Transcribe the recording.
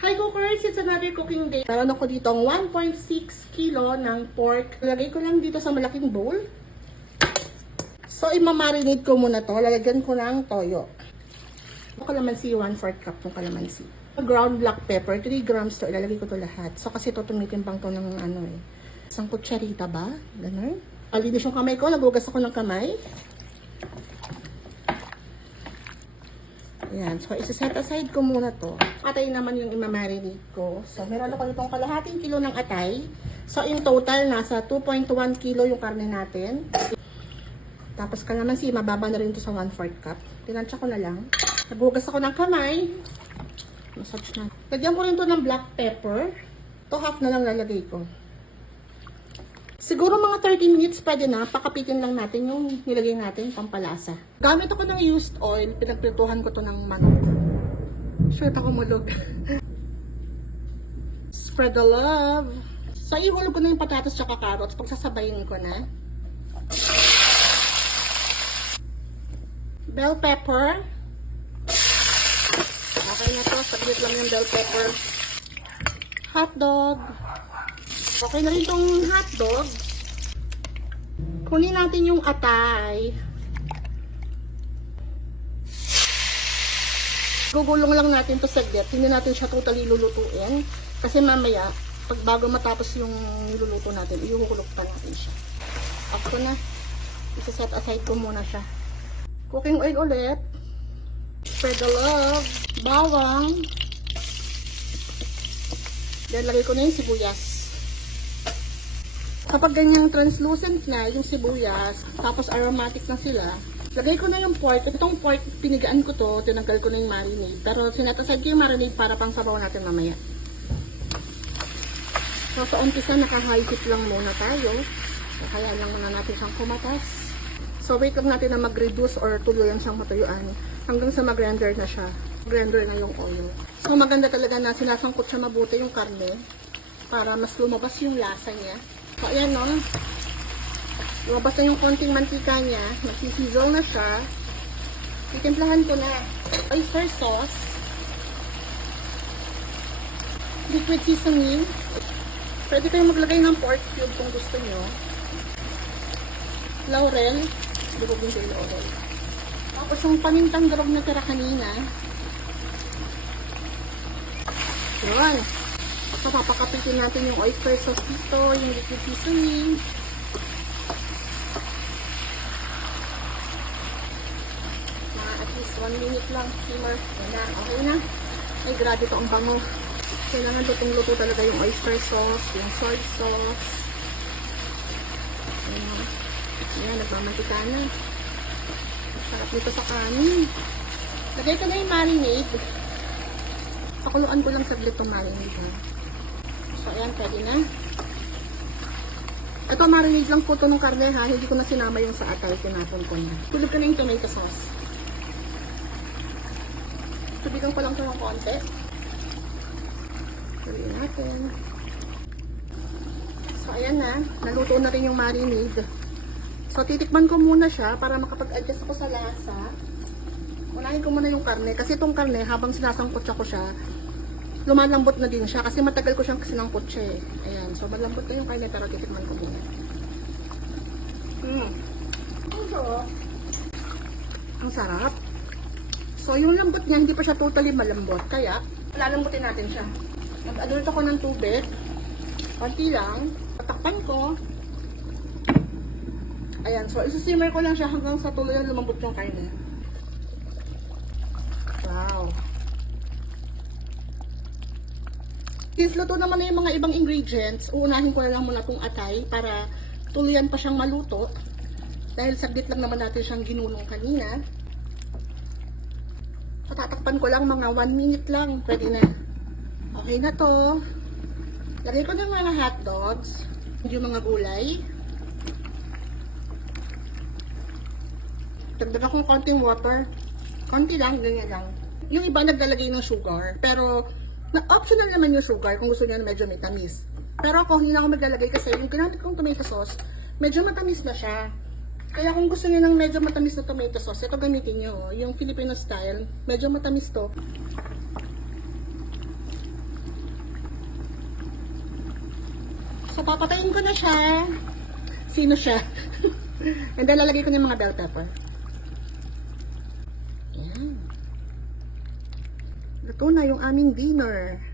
Hi cookers! It's another cooking day. Meron ako dito ang 1.6 kilo ng pork. Lagay ko lang dito sa malaking bowl. So, imamarinate ko muna to. Lalagyan ko ng toyo. Kalamansi, 1 4 cup ng kalamansi. Ground black pepper, 3 grams to. Ilalagay ko to lahat. So, kasi to tumitimbang to ng ano eh. Isang kutsarita ba? Ganun. Alinis yung kamay ko. Nagugas ako ng kamay. Ayan. So, isa-set aside ko muna to. Atay naman yung imamarinate ko. So, meron ako itong kalahating kilo ng atay. So, in total, nasa 2.1 kilo yung karne natin. Tapos kalamansi, mababa na rin ito sa 1 4 cup. Tinansya ko na lang. Nagugas ako ng kamay. Massage na. Lagyan ko rin to ng black pepper. To half na lang lalagay ko. Siguro mga 30 minutes pwede na. Pakapitin lang natin yung nilagay natin pampalasa. Gamit ako ng used oil. Pinagprituhan ko to ng manok. Sure ako mulog. Spread the love. So, ihulog ko na yung patatas tsaka carrots. Pagsasabayin ko na. Bell pepper. Okay na to. Saglit lang yung bell pepper. Hot dog. Okay na rin tong hot dog. Kunin natin yung atay. Gugulong lang natin to saglit. Hindi natin siya totally lulutuin. Kasi mamaya, pag bago matapos yung niluluto natin, ihuhulog pa natin siya. Ako na. Isa-set aside ko muna siya. Cooking oil ulit. Spread the love. Bawang. Then, lagay ko na yung sibuyas. Kapag ganyang translucent na yung sibuyas, tapos aromatic na sila, lagay ko na yung pork. Itong pork, pinigaan ko to, tinanggal ko na yung marinade. Pero sinatasad ko yung marinade para pang sabaw natin mamaya. So, sa umpisa, naka-high heat lang muna tayo. So, kaya lang muna natin siyang kumatas. So, wait lang natin na mag-reduce or tuluyan siyang matuyuan hanggang sa mag-render na siya. Render na yung oil. So, maganda talaga na sinasangkot siya mabuti yung karne para mas lumabas yung lasa niya. Ayan no. Lumabas na yung konting mantika niya. Magsisizzle na siya. Titimplahan ko na oyster sauce. Liquid seasoning. Pwede kayong maglagay ng pork cube kung gusto nyo. Laurel. Ko yung laurel. Tapos yung pamintang durog na tira kanina. Yun. So, papakapitin natin yung oyster sauce dito, yung liquid seasoning. Mga at least 1 minute lang simmer. Na, okay na. Ay, grabe to ang bango. Kailangan lutong-luto talaga yung oyster sauce, yung soy sauce. Ayan. Ayan, nagmamantika na. Sarap nito sa kanin. Lagay ko na yung marinade. Pakuluan ko lang saglit itong marinade. Ha? So, ayan, pwede na. Ito, marinade lang po ito ng karne ha. Hindi ko na sinama yung sa atay. Tinapon ko na. Tulog ko na yung tomato sauce. Tubigan ko lang ito ng konti. Tuloy natin. So, ayan na. Naluto na rin yung marinade. So, titikman ko muna siya para makapag-adjust ako sa lasa. Unahin ko muna yung karne. Kasi itong karne, habang sinasangkot ko siya, lumalambot na din siya. Kasi matagal ko siyang sinangkot siya eh. Ayan. So, malambot na yung karne pero titikman ko muna. Mm. Ang sarap. Ang sarap. So, yung lambot niya, hindi pa siya totally malambot. Kaya, lalambutin natin siya. Nag-adult ako ng tubig. Konti lang. Tatakpan ko. Ayan. So, isusimmer ko lang siya hanggang sa tuloy na lumambot yung karne. Wow. Since luto naman na yung mga ibang ingredients, uunahin ko na lang muna itong atay para tuluyan pa siyang maluto. Dahil saglit lang naman natin siyang ginulong kanina. So, tatakpan ko lang mga 1 minute lang. Pwede na. Okay na to. Lagay ko ng mga hot dogs. Yung mga gulay. Dagdag akong konting water. Konti lang, ganyan lang. Yung iba naglalagay ng sugar. Pero, na optional naman yung sugar kung gusto niya na medyo may tamis. Pero ako, hindi na ako maglalagay kasi yung ginamit kong tomato sauce, medyo matamis na siya. Kaya kung gusto niyo ng medyo matamis na tomato sauce, ito gamitin niyo, oh. yung Filipino style, medyo matamis to. So, papatayin ko na siya. Sino siya? And then, lalagay ko ng mga bell pepper. Ayan. Luto na yung aming dinner.